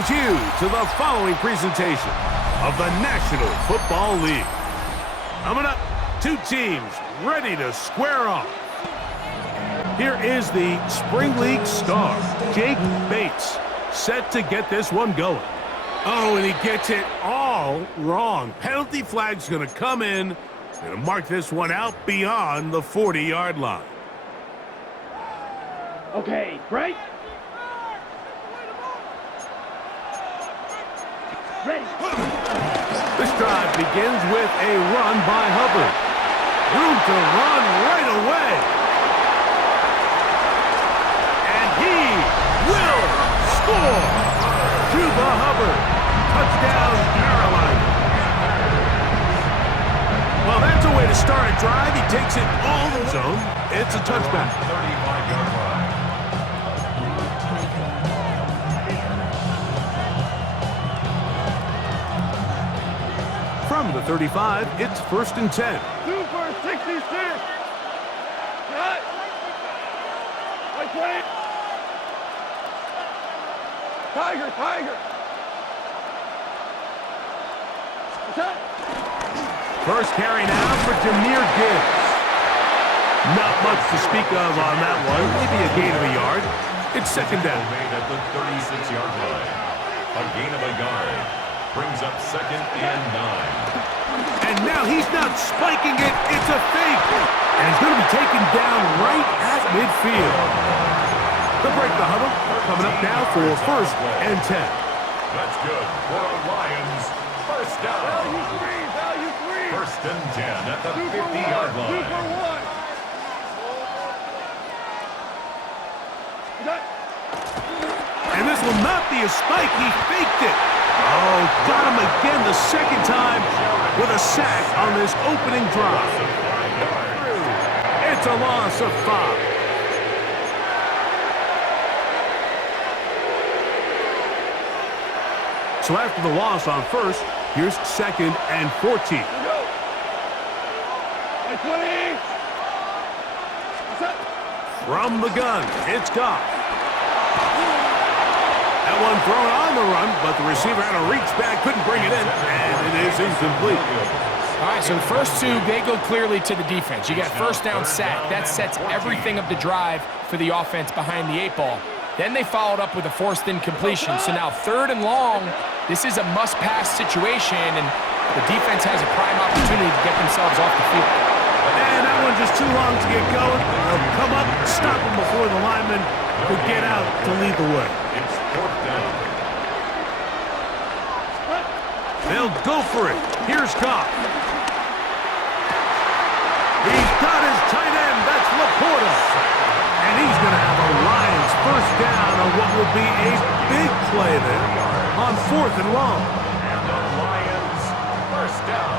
welcomes you to the following presentation of the National Football League. Coming up, two teams ready to square off. Here is the Spring League star, Jake Bates, set to get this one going. Oh, and he gets it all wrong. Penalty flag's going to come in. Going to mark this one out beyond the 40-yard line. Okay, right? Ready. This drive begins with a run by Hubbard. Room to run right away. And he will score. Juba Hubbard. Touchdown, Carolina. Well, that's a way to start a drive. He takes it all in his own. It's a touchback. 35-yard line. From the 35, it's 1st and 10. Super 66. Cut. Like 20. Tiger, tiger. Cut. First carry now for Jahmyr Gibbs. Not much to speak of on that one. Maybe a gain of a yard. It's 2nd down. Made at the 36-yard line. A gain of a yard. Brings up 2nd and 9. And now he's not spiking it. It's a fake. And he's going to be taken down right at midfield. They'll break the huddle. Coming up now for 1st and 10. That's good for the Lions. First down. Value three. 1st and 10 at the 50-yard line. Super one. Cut. And this will not be a spike. He faked it. Oh, got him again the 2nd time with a sack on this opening drive. It's a loss of 5. So after the loss on 1st, here's 2nd and 14. Like 20. Set. From the gun, it's Goff. That one thrown on the run, but the receiver had to reach back, couldn't bring it in, and it is incomplete. All right, so the first two, they go clearly to the defense. You got 1st down sack. That sets everything of the drive for the offense behind the 8 ball. Then they followed up with a forced incompletion. So now 3rd and long, this is a must-pass situation, and the defense has a prime opportunity to get themselves off the field. And that one's just too long to get going. They'll come up, stop him before the lineman could get out to lead the way. It's 4th down. They'll go for it. Here's Goff. He's got his tight end. That's Laporta. And he's going to have a Lions 1st down on what will be a big play there on 4th and long. And the Lions 1st down.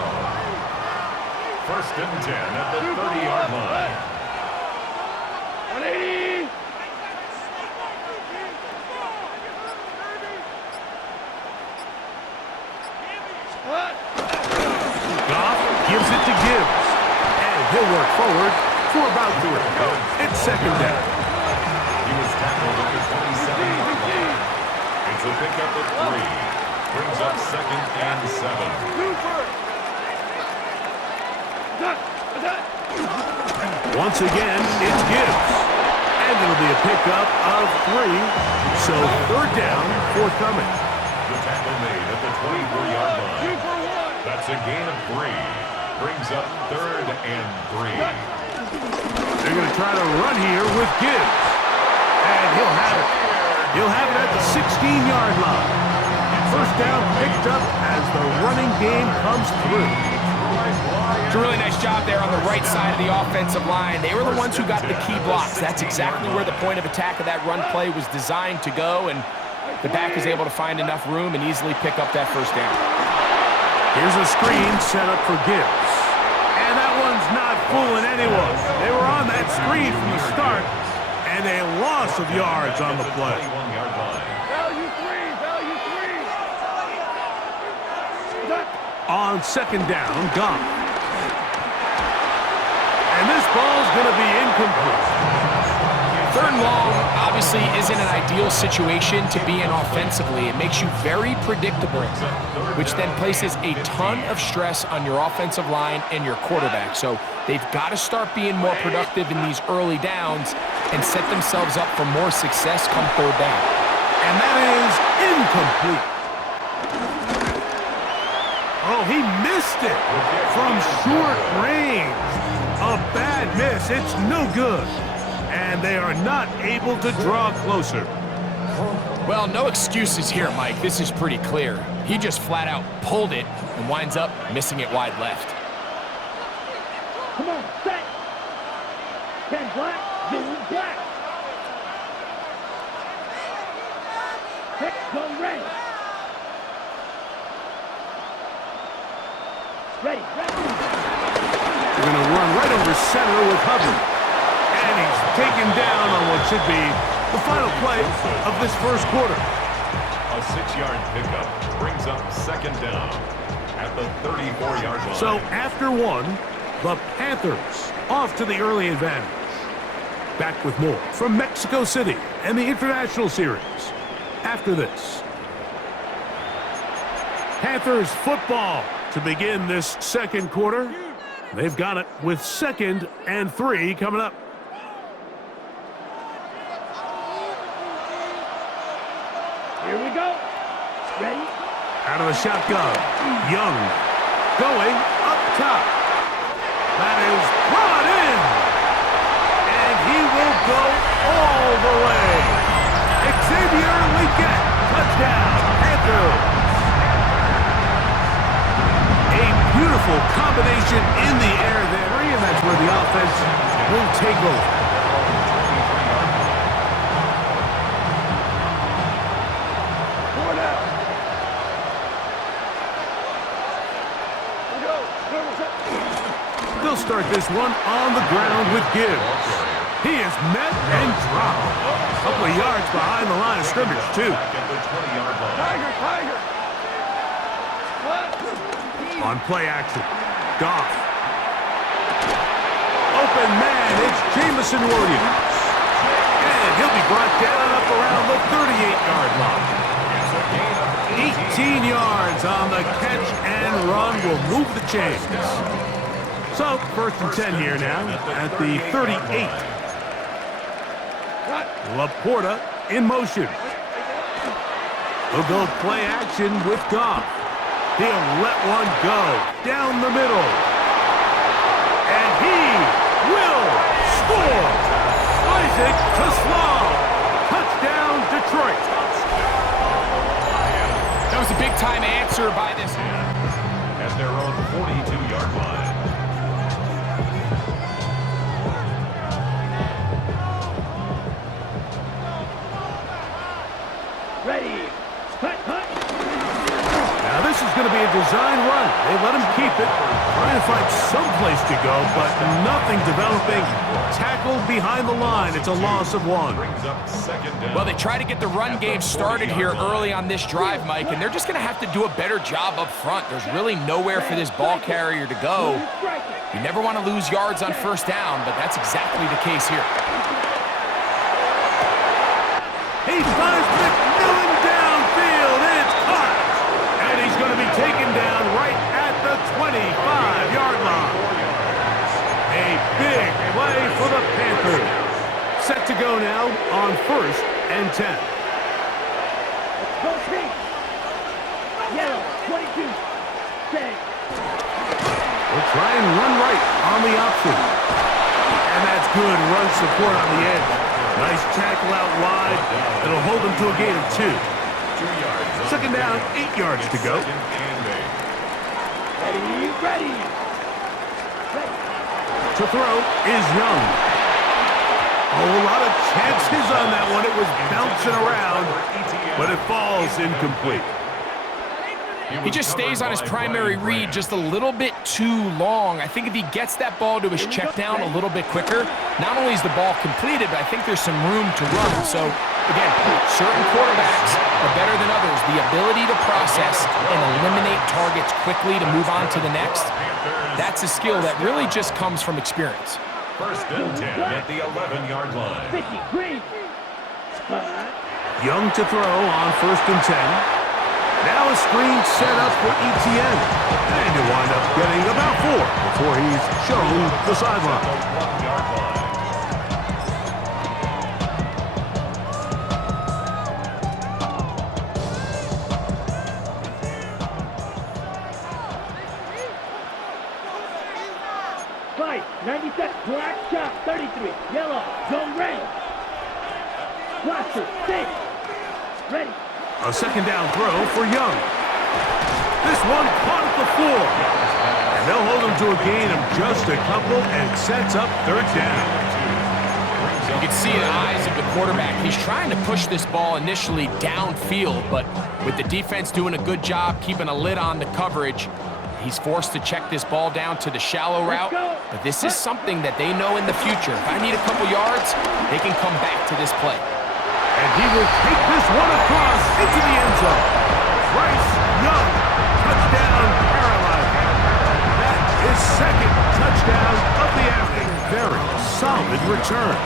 1st and 10 at the 30-yard line. 180. Goff gives it to Gibbs. And he'll work forward for about 3. It's 2nd down. He was tackled at the 27-yard line. It's a pickup of 3. Brings up 2nd and 7. Super. Once again, it's Gibbs. And it'll be a pickup of 3. So 3rd down, forthcoming. The tackle made at the 24-yard line. Super one. That's a gain of 3. Brings up 3rd and 3. They're going to try to run here with Gibbs. And he'll have it. He'll have it at the 16-yard line. 1st down picked up as the running game comes through. It's a really nice job there on the right side of the offensive line. They were the ones who got the key blocks. That's exactly where the point of attack of that run play was designed to go, and the back is able to find enough room and easily pick up that 1st down. Here's a screen set up for Gibbs. And that one's not fooling anyone. They were on that screen from the start, and a loss of yards on the play. 21-yard line. Value three. On 2nd down, Goff. And this ball's going to be incomplete. Third and long obviously isn't an ideal situation to be in offensively. It makes you very predictable, which then places a ton of stress on your offensive line and your quarterback. So they've got to start being more productive in these early downs and set themselves up for more success come third down. And that is incomplete. Oh, he missed it from short range. A bad miss. It's no good. And they are not able to draw closer. Well, no excuses here, Mike. This is pretty clear. He just flat out pulled it and winds up missing it wide left. Come on, set. 10 black, blue, black. Pick, go red. Ready, ready. They're going to run right over center with Hubbard. And he's taken down on what should be the final play of this first quarter. A 6-yard pickup brings up second down at the 34-yard line. So after one, the Panthers off to the early advantage. Back with more from Mexico City and the International Series after this. Panthers football to begin this second quarter. They've got it with 2nd and 3 coming up. Here we go. Ready? Out of the shotgun. Young going up top. That is brought in. And he will go all the way. Xavier Leggett. Touchdown. Panthers. A beautiful combination in the air there. And that's where the offense will take over. They'll start this one on the ground with Gibbs. He is met and dropped. A couple of yards behind the line of scrimmage, too. Tiger, tiger. On play action, Goff. Open man, it's Jamison Williams. And he'll be brought down up around the 38-yard line. 18 yards on the catch and run will move the chains. So, 1st and 10 here now at the 38. Laporta in motion. He'll go play action with Goff. He'll let one go down the middle. And he will score. Isaac Toslow. Touchdown, Detroit. That was a big-time answer by this. At their own 42-yard line. Ready. Hut, hut. Now this is going to be a design run. They let him keep it. Trying to find some place to go, but nothing developing. Tackled behind the line. It's a loss of 1. Brings up second down. Well, they try to get the run game started here early on this drive, Mike, and they're just going to have to do a better job up front. There's really nowhere for this ball carrier to go. You never want to lose yards on first down, but that's exactly the case here. He finds McMillan downfield, and it's caught. And he's going to be taken down right at the 25-yard line. A big play for the Panthers. Set to go now on 1st and 10. Go team. Yellow, 22. Stay. We'll try and run right on the option. And that's good run support on the edge. Nice tackle out wide. It'll hold them to a gain of 2. 2 yards. 2nd down, 8 yards to go. Ready, ready. To throw is Young. A whole lot of chances on that one. It was bouncing around, but it falls incomplete. He just stays on his primary read just a little bit too long. I think if he gets that ball to his check down a little bit quicker, not only is the ball completed, but I think there's some room to run. So, again, certain quarterbacks are better than others. The ability to process and eliminate targets quickly to move on to the next, that's a skill that really just comes from experience. First and 10 at the 11-yard line. 50, green. Young to throw on first and 10. Now a screen set up for Etienne. And he'll wind up getting about 4 before he's shown the sideline. The 1-yard line. Fight, 97, black chop, 33, yellow, go red. Watcher, 6, ready. A second down throw for Young. This one caught at the floor. And they'll hold him to a gain of just a couple and sets up third down. You can see in the eyes of the quarterback, he's trying to push this ball initially downfield, but with the defense doing a good job keeping a lid on the coverage, he's forced to check this ball down to the shallow route. But this is something that they know in the future. If I need a couple yards, they can come back to this play. And he will take this one across into the end zone. Bryce Young, touchdown, Carolina. That is second touchdown of the afternoon. Very solid return.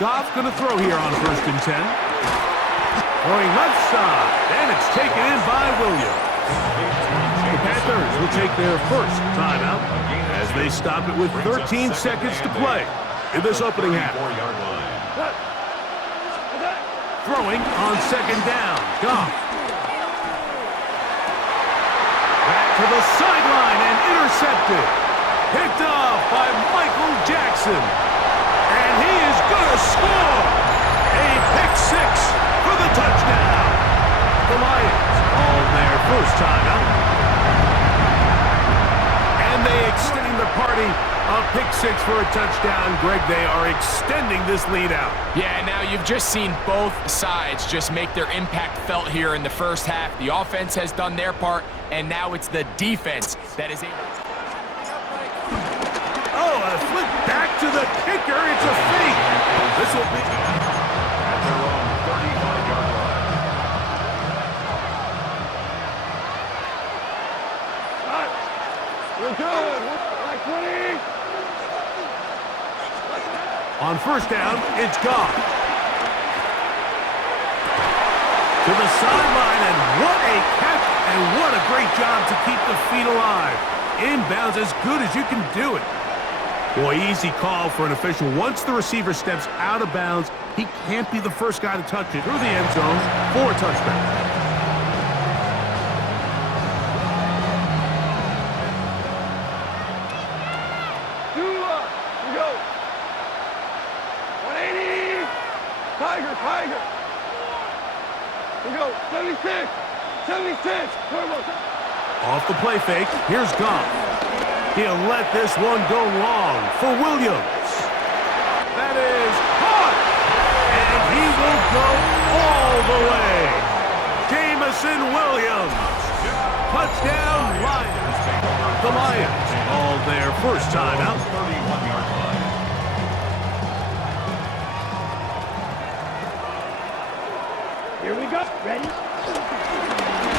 Goff going to throw here on first and 10. Throwing left side, and it's taken in by Williams. The Panthers will take their first timeout as they stop it with 13 seconds to play in this opening half. Throwing on second down, Goff. Back to the sideline and intercepted. Picked off by Michael Jackson. And he is going to score a pick-6 for the touchdown. The Lions on their first timeout. And they extending the party. A pick-6 for a touchdown. Greg, they are extending this lead out. Yeah, now you've just seen both sides just make their impact felt here in the first half. The offense has done their part, and now it's the defense that is able. Oh, a flip back to the kicker. It's a fake. This will be At their own 35-yard line. We're good. Like 20. on first down. It's Goff to the sideline, and what a catch, and what a great job to keep the feet alive. Inbounds as good as you can do it. Boy, easy call for an official. Once the receiver steps out of bounds, he can't be the first guy to touch it through the end zone for a touchdown. We go. 180. Tiger. We go. 76. 76. Off the play fake, here's Goff. He'll let this one go long for Williams. That is caught! And he will go all the way. Jamison Williams. Touchdown, Lions. The Lions all their first time out. 31-yard line. Here we go. Ready?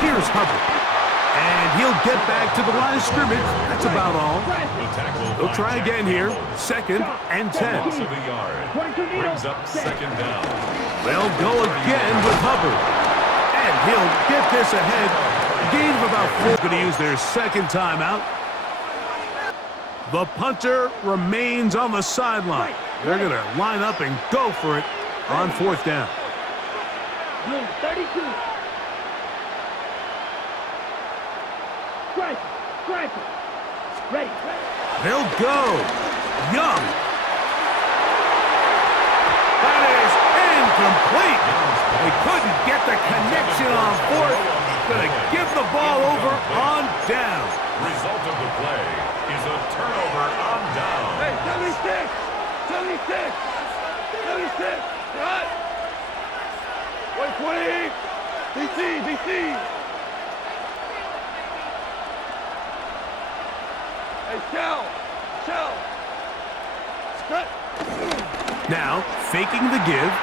Here's Hubbard. And he'll get back to the line of scrimmage. That's about all. They'll try again here. Second and 10. Loss of a yard. Brings up second down. They'll go again with Hubbard. And he'll get this ahead. Gain of about 4. Going to use their second timeout. The punter remains on the sideline. They're going to line up and go for it on fourth down. Blue 32. Striker. Ready. They'll go. Young. That is incomplete. They couldn't get the connection on fourth. Going to give the ball over on down. Result of the play is a turnover on down. Hey, 76. Cut. 120. DC. Hey, Shell. Cut. Now, faking the give.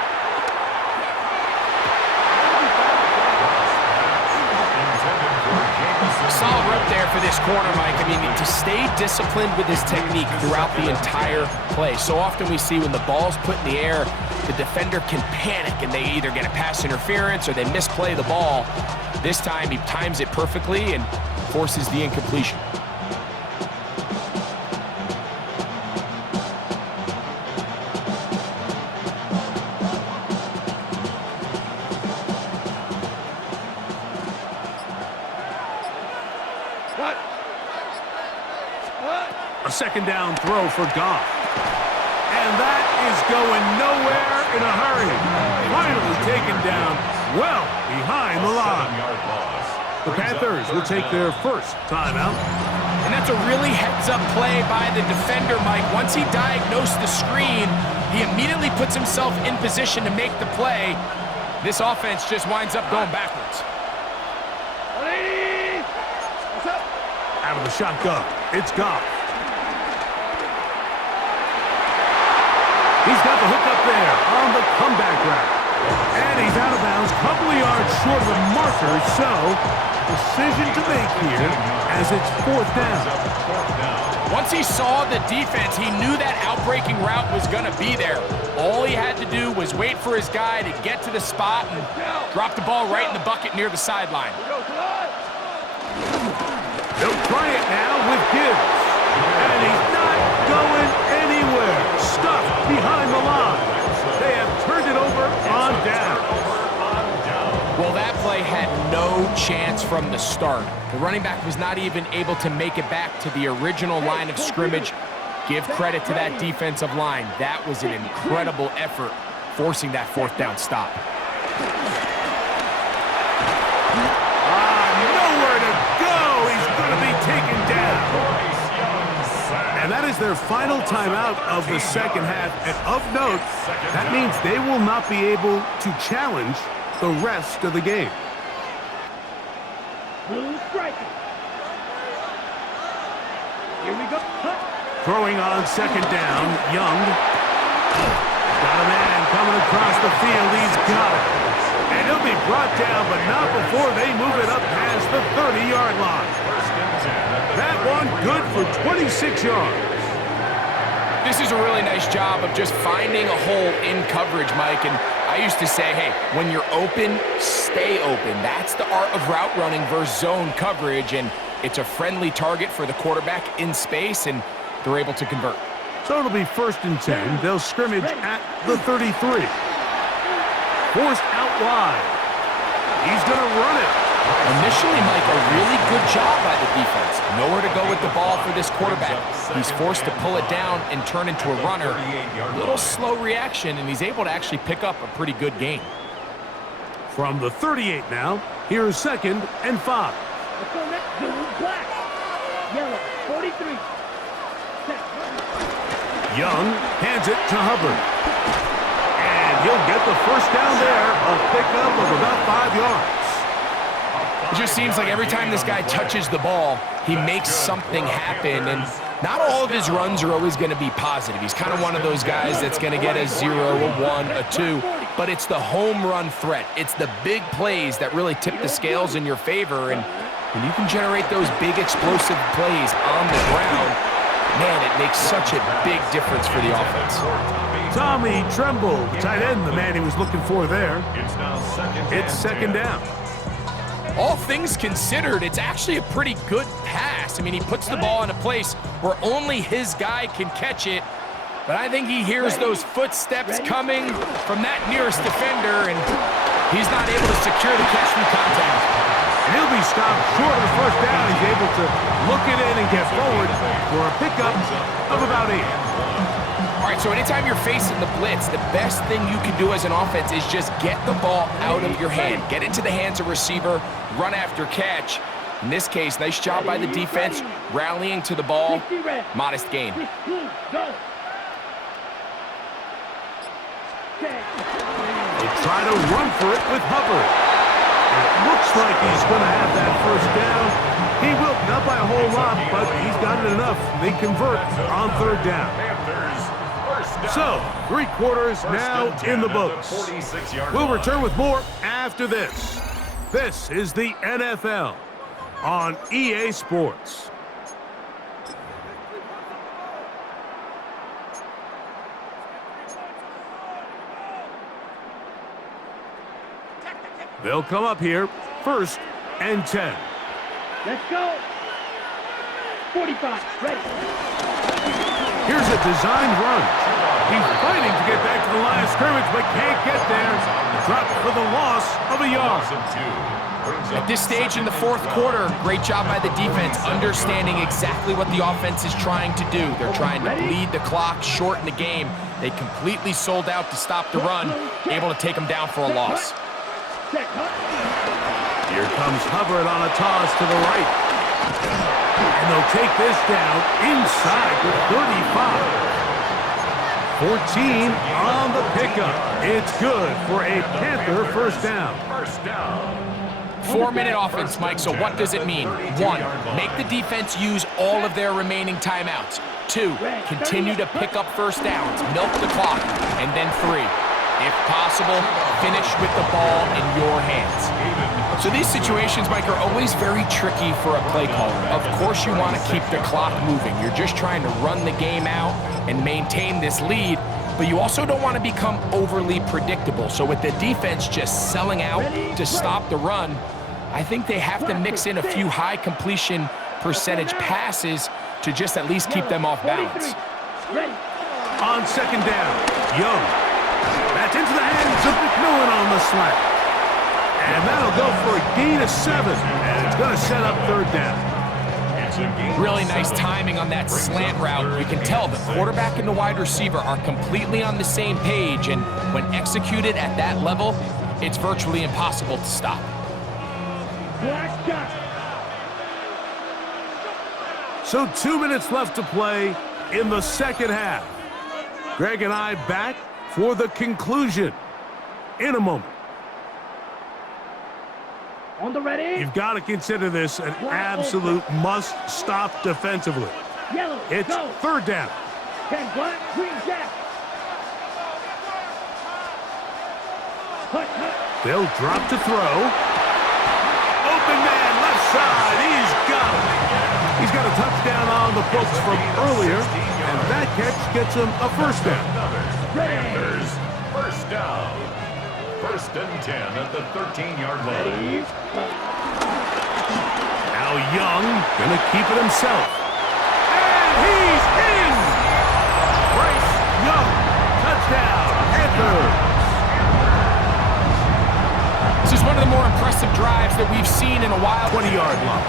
Solid rep there for this corner, Mike. I mean, to stay disciplined with his technique throughout the entire play. So often we see when the ball's put in the air, the defender can panic and they either get a pass interference or they misplay the ball. This time he times it perfectly and forces the incompletion. A second down throw for Goff. And that is going nowhere in a hurry. Finally taken down well behind the line. The Panthers will take their first timeout. And that's a really heads-up play by the defender, Mike. Once he diagnosed the screen, he immediately puts himself in position to make the play. This offense just winds up going backwards. Out of the shotgun, it's Goff. He's got the hook up there on the comeback route. And he's out of bounds, couple of yards short of the marker, so decision to make here as it's fourth down. Once he saw the defense, he knew that outbreaking route was going to be there. All he had to do was wait for his guy to get to the spot and drop the ball right in the bucket near the sideline. They'll try it now with Gibbs. And he's not going anywhere. Stuffed behind the line. They have turned it over on down. Well, that play had no chance from the start. The running back was not even able to make it back to the original line of scrimmage. Give credit to that defensive line. That was an incredible effort, forcing that fourth down stop. Nowhere to go. He's going to be taken down. And that is their final timeout of the second half. And of note, that means they will not be able to challenge the rest of the game. Blue striker. Here we go. Throwing on second down, Young. Got a man coming across the field. He's got it. And he'll be brought down, but not before they move it up past the 30-yard line. That one good for 26 yards. This is a really nice job of just finding a hole in coverage, Mike. And I used to say, hey, when you're open, stay open. That's the art of route running versus zone coverage. And it's a friendly target for the quarterback in space, and they're able to convert. So it'll be 1st and 10. They'll scrimmage at the 33. Forced out wide. He's going to run it. Initially, Mike, a really good job by the defense. Nowhere to go with the ball for this quarterback. He's forced to pull it down and turn into a runner. A little slow reaction, and he's able to actually pick up a pretty good gain. From the 38 now, here's 2nd and 5. Black. Yellow. 43. Young hands it to Hubbard. And he'll get the first down there. A pickup of about 5 yards. It just seems like every time this guy touches the ball, he makes something happen. And not all of his runs are always going to be positive. He's kind of one of those guys that's going to get a 0, a 1, a 2. But it's the home run threat. It's the big plays that really tip the scales in your favor. And when you can generate those big explosive plays on the ground, man, it makes such a big difference for the offense. Tommy Tremble, tight end, the man he was looking for there. It's 2nd down. All things considered, it's actually a pretty good pass. I mean, he puts the ball in a place where only his guy can catch it. But I think he hears those footsteps coming from that nearest defender, and he's not able to secure the catch from contact. And he'll be stopped short of the first down. He's able to look it in and get forward for a pickup of about 8. All right, so anytime you're facing the blitz, the best thing you can do as an offense is just get the ball out of your hand. Get into the hands of receiver, run after catch. In this case, nice job by the defense, rallying to the ball. Modest gain. They try to run for it with Hubbard. And it looks like he's going to have that first down. He will, not by a whole lot, but he's got it enough. They convert on 3rd down. Panthers, 1st So, 3 quarters now in the books. We'll return with more after this. This is the NFL on EA Sports. They'll come up here, 1st and 10. Let's go. 45, ready. Here's a designed run. He's fighting to get back to the line of scrimmage, but can't get there. Drop for the loss of a yard. At this stage in the 4th quarter, great job by the defense, understanding exactly what the offense is trying to do. They're trying to bleed the clock, shorten the game. They completely sold out to stop the run, able to take them down for a loss. Here comes Hubbard on a toss to the right. And they'll take this down inside the 35. 14 on the pickup. It's good for a Panther first down. 4-minute offense, Mike, so what does it mean? 1, make the defense use all of their remaining timeouts. 2, continue to pick up first downs, milk the clock. And then 3, if possible, finish with the ball in your hands. So these situations, Mike, are always very tricky for a play caller. Of course you want to keep the clock moving. You're just trying to run the game out and maintain this lead, but you also don't want to become overly predictable. So with the defense just selling out to stop the run, I think they have to mix in a few high completion percentage passes to just at least keep them off balance. On 2nd down, Young. That's into the hands of McMillan on the slant. And that'll go for a gain of 7. And it's going to set up 3rd down. Really nice timing on that slant route. You can tell the quarterback and the wide receiver are completely on the same page. And when executed at that level, it's virtually impossible to stop. So 2 minutes left to play in the 2nd half. Greg and I back for the conclusion in a moment. On the ready. You've got to consider this an absolute must-stop defensively. Yellow, it's go. 3rd down. 10 black, green jack. They'll drop to throw. Open man, left side. He's got it. He's got a touchdown on the books from earlier, and that catch gets him a 1st down. Panthers, 1st down. 1st and 10 at the 13-yard line. Now Young gonna keep it himself. And he's in! Bryce Young, touchdown, Panthers. This is one of the more impressive drives that we've seen in a while. 20-yard line.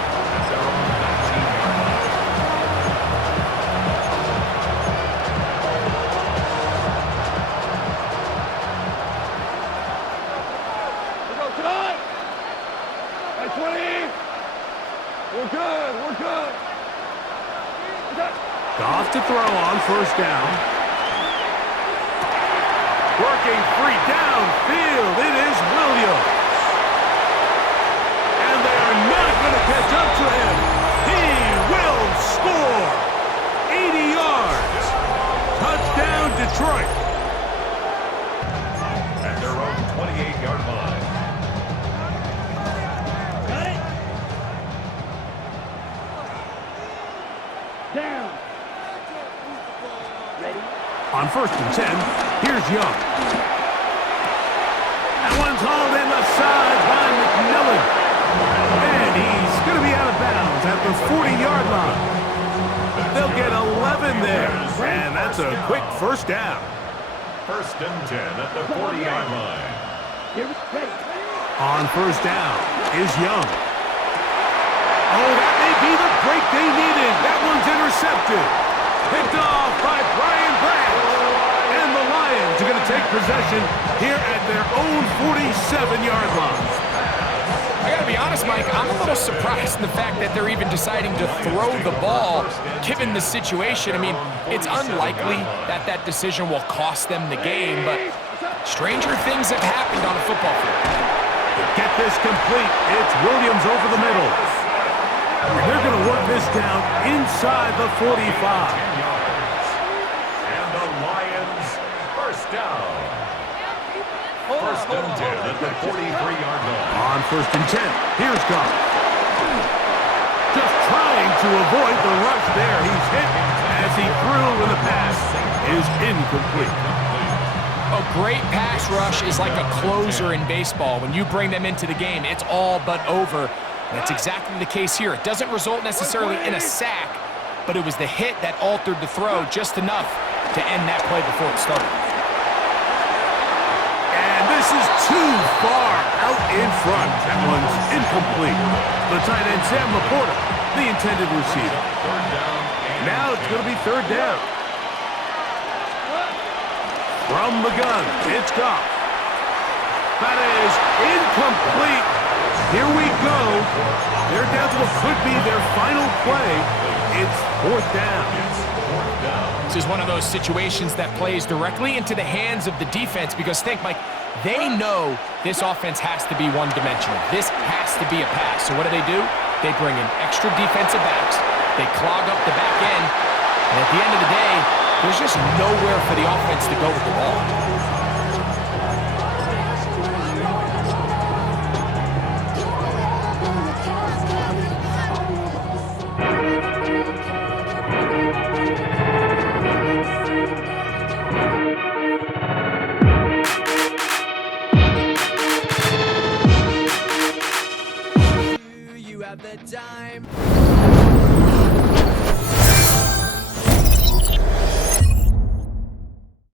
Goff to throw on 1st down. Working free downfield. It is Williams. And they are not going to catch up to him. He will score. 80 yards. Touchdown, Detroit. At their own 28-yard line. Got it. Down. Ready. On 1st and 10, here's Young. That one's hauled in the side by McMillan. And he's going to be out of bounds at the 40-yard line. They'll get 11 there. And that's a quick 1st down. 1st and 10 at the 40-yard line. Here we go. On 1st down is Young. Oh, that may be the break they needed. That one's intercepted. Picked off by Brian Branch. And the Lions are going to take possession here at their own 47-yard line. I gotta be honest, Mike, I'm a little surprised in the fact that they're even deciding to throw the ball, given the situation. I mean, it's unlikely that that decision will cost them the game, but stranger things have happened on a football field. Get this complete. It's Williams over the middle. And they're going to work this down inside the 45. And the Lions down. First and 10 at the 43-yard line. On 1st and 10, here's Goff. Just trying to avoid the rush there. He's hit as he threw, and the pass is incomplete. A great pass rush is like a closer in baseball. When you bring them into the game, it's all but over. That's exactly the case here. It doesn't result necessarily in a sack, but it was the hit that altered the throw just enough to end that play before it started. And this is too far out in front. That one's incomplete. The tight end, Sam Laporta, the intended receiver. Now it's going to be 3rd down. From the gun, it's Goff. That is incomplete. Here we go. They're down to what could be their final play. It's 4th down. This is one of those situations that plays directly into the hands of the defense because think, Mike, they know this offense has to be one-dimensional. This has to be a pass. So what do? They bring in extra defensive backs. They clog up the back end. And at the end of the day, there's just nowhere for the offense to go with the ball.